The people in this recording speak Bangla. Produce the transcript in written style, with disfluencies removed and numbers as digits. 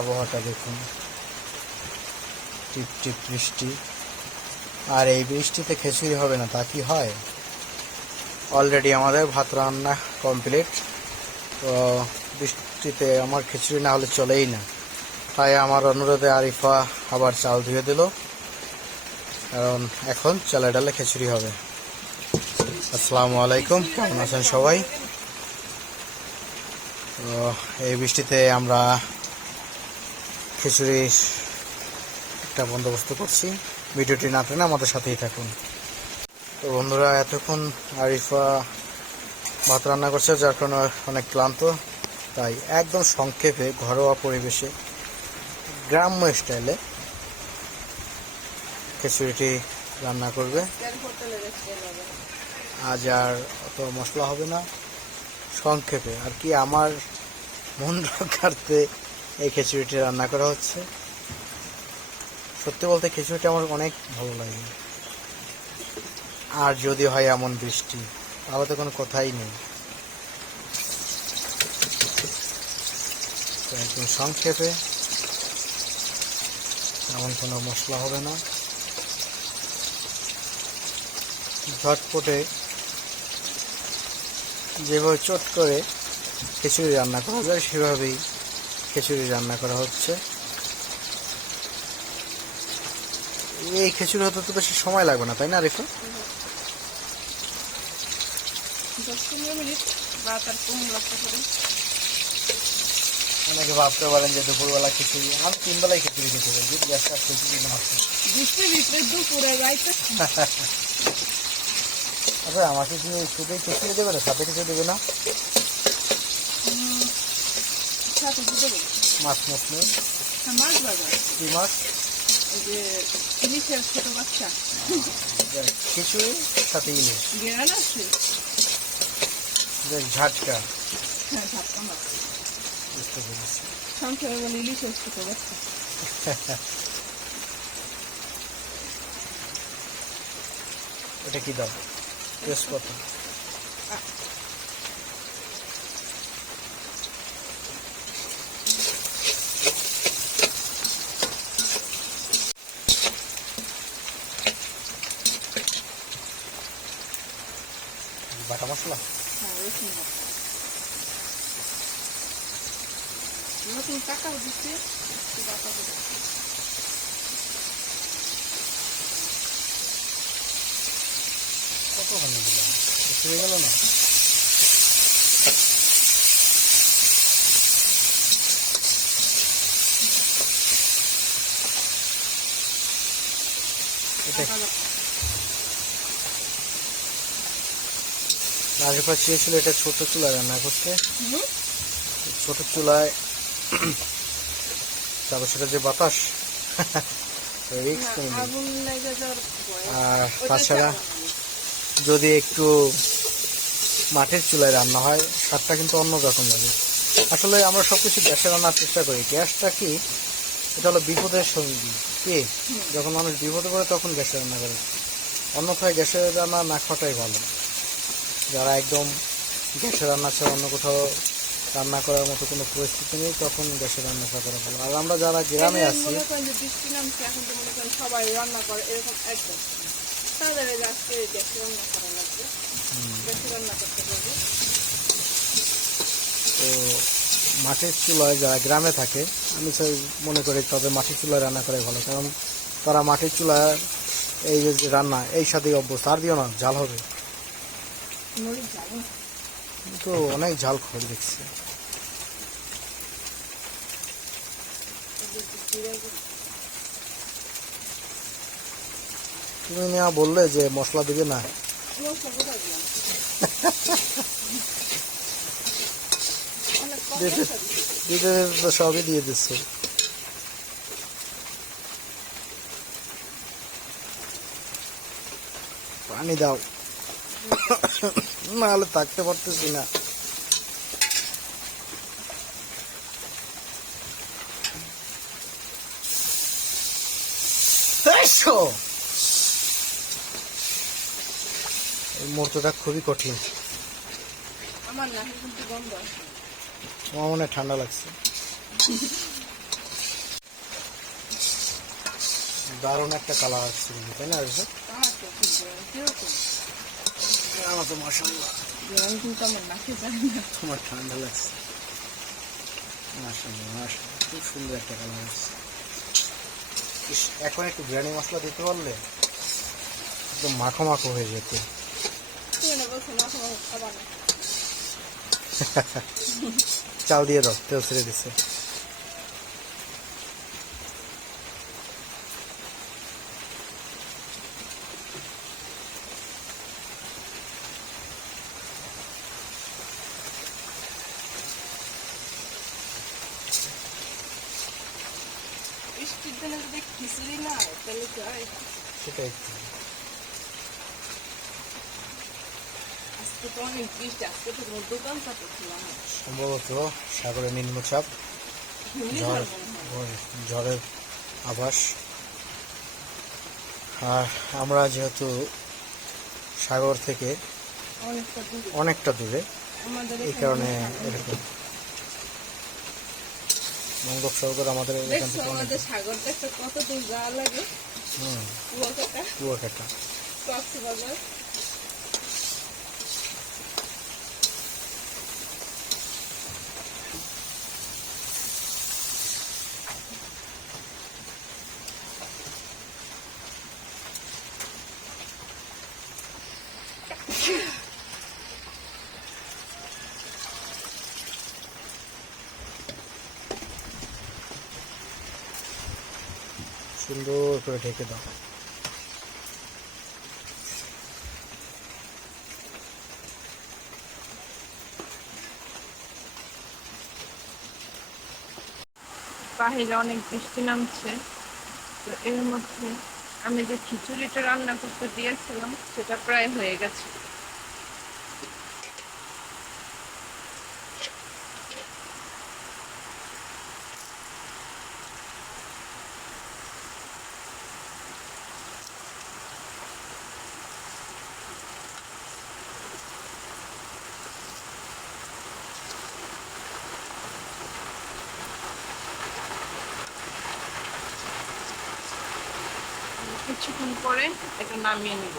আবহাওয়াটা দেখুন, টিপ টিপ বৃষ্টি। আর এই বৃষ্টিতে খিচুড়ি হবে না তা কি হয়? অলরেডি আমাদের ভাত রান্না কমপ্লিট। তো বৃষ্টিতে আমার খিচুড়ি না হলে চলেই না, তাই আমার অনুরোধে আরিফা আবার চাল ধুয়ে দিল, কারণ এখন চালে ডালে খিচুড়ি হবে। আসসালামু আলাইকুম, কেমন আছেন সবাই? তো এই বৃষ্টিতে আমরা খিচুড়ির একটা বন্দোবস্ত করছি। ভিডিওটি না টেনে আমাদের সাথেই থাকুন। তো বন্ধুরা, এতক্ষণ আরিফা ভাত রান্না করছে, যার কারণে অনেক ক্লান্ত, তাই একদম সংক্ষেপে ঘরোয়া পরিবেশে গ্রাম্য স্টাইলে খিচুড়িটি রান্না করবে। আজ আর অত মশলা হবে না, সংক্ষেপে আর কি আমার মন রক্ষার্থে এই খিচুড়িটি রান্না করা হচ্ছে। সত্যি বলতে খিচুড়িটা আমার অনেক ভালো লাগে, আর যদি হয় এমন বৃষ্টি তাহলে তো কোনো কথাই নেই। তো একদম সংক্ষেপে, এমন কোনো মশলা হবে না, ঝটপটে যেভাবে চট করে খিচুড়ি রান্না করা যায় সেভাবেই খিচুড়ি রান্না করা হচ্ছে। এই খিচুড়ি হতে তো বেশি সময় লাগবে না, তাই না আরিফা? 10-15 মিনিট বা তার কম লাগতে পারে। অনেকে ভাবতে পারেন যে দুপুরবেলা খিচুড়ি, আমি 3 বেলায় খিচুড়ি খেতে পারি, গ্যাসটা খিচুড়ি না হচ্ছে। দুপুরে গাইতে আচ্ছা, আমাকে কি শুধুই খিচুড়ি দেবে না, সাথে কিছু দেবে না? সাথে কি দেবো? মাছ মাছ নেই? মাছ বাজার। কি মাছ? ওই যে ইলিশের ছোট বাচ্চা। খিচুড়ি সাথে ইলিশ, গেরান আছে, ঝাটকা। হ্যাঁ ঝাপটা মাছ। বুঝতে পেরেছি। সংক্ষেপে বলে ইলিশের ছোট বাচ্চা। এটা কি দাও? তেজপাতা। বাটা মশলা। হ্যাঁ, রসুন বাটা। নতুন টাকাও দিচ্ছে, বাটা দিচ্ছে। কতখানি দিলাম? বেশি হয়ে গেল না? আরিফা চেয়েছিল এটা ছোট চুলায় রান্না করতে, ছোট চুলায়, তারপর সেটা যে বাতাস, আর তাছাড়া যদি একটু মাটির চুলায় রান্না হয় স্বাদটা কিন্তু অন্যরকম লাগে। আসলে আমরা সবকিছু গ্যাসে রান্নার চেষ্টা করি। গ্যাসটা কি, এটা হলো বিপদের সঙ্গী। কি, যখন মানুষ বিপদে পড়ে তখন গ্যাসে রান্না করে, অন্যথায় গ্যাসে রান্না না খাওয়াটাই ভালো। যারা একদম গ্যাসে রান্না ছাড়া অন্য কোথাও রান্না করার মতো কোনো পরিস্থিতি নেই, তখন গ্যাসে রান্না করা ভালো। আর আমরা যারা গ্রামে আছি, সবাই রান্না করে এরকম একদম তাদের আজকে গ্যাসে রান্না করা লাগবে, গ্যাসে রান্না করতে পারবে। তো মাটির চুলায় যারা গ্রামে থাকে, আমি মনে করি তাদের মাটির চুলায় রান্না করাই ভালো, কারণ তারা মাটির চুলায় এই যে রান্না এই সাথে অভ্যস্ত। আর দিও না, ঝাল হবে তো, অনেক ঝাল খড় দেখছি। তুমি নেওয়া বললে যে মশলা দিবে না, দিতে তো সবই দিয়ে দিচ্ছে। পানি দাও, নাহলে থাকতে পারতেছি না। এই মুহূর্তটা খুবই কঠিন। আমার না কিন্তু গন্ধ, আমার মনে ঠান্ডা লাগছে। দারুণ একটা কালার আসছে কিন্তু, তাই না আরিফা? আমার তো খুব গরম। কিরকম? আমার তো মাশাআল্লাহ। গরম কিন্তু আমার নাকে যায় না। তোমার ঠান্ডা লাগছে। মাশাআল্লাহ মাশাআল্লাহ, খুব সুন্দর একটা কালার আসছে। ইস, এখন একটু বিরিয়ানি মশলা দিতে পারলে একদম মাখো মাখো হয়ে যেত। তুই না বলছো মাথা মাথা খাবার না। চাল দিয়ে দাও, তেল ছেড়ে দিচ্ছে। বৃষ্টির দিনে যদি খিচুড়ি না হয় তাহলে তো হয় না। সেটাই। আজকে তো অনেক বৃষ্টি, আজকে তো কোনো দোকান পাতে ছিলাম না। সম্ভবত সাগরে নিম্নচাপ, ঝড়, ঝড়ের আভাস। আর আমরা যেহেতু সাগর থেকে অনেকটা দূরে। অনেকটা দূরে, আমাদের এই এখানে কারণে ভালো। এরকম বঙ্গোপসাগর আমাদের এখান দেখছো থেকে অনেক। আমাদের সাগর দেখতে কত দূর যাওয়া লাগে। হুম, কুয়াকাটা, কুয়াকাটা। কক্সবাজার। সুন্দর করে ঢেকে দাও। বাহিরে অনেক বৃষ্টি নামছে, তো এর মধ্যে আমি যে খিচুড়িটা রান্না করতে দিয়েছিলাম সেটা প্রায় হয়ে গেছে। কিছুক্ষণ পরে এটা নামিয়ে নেব।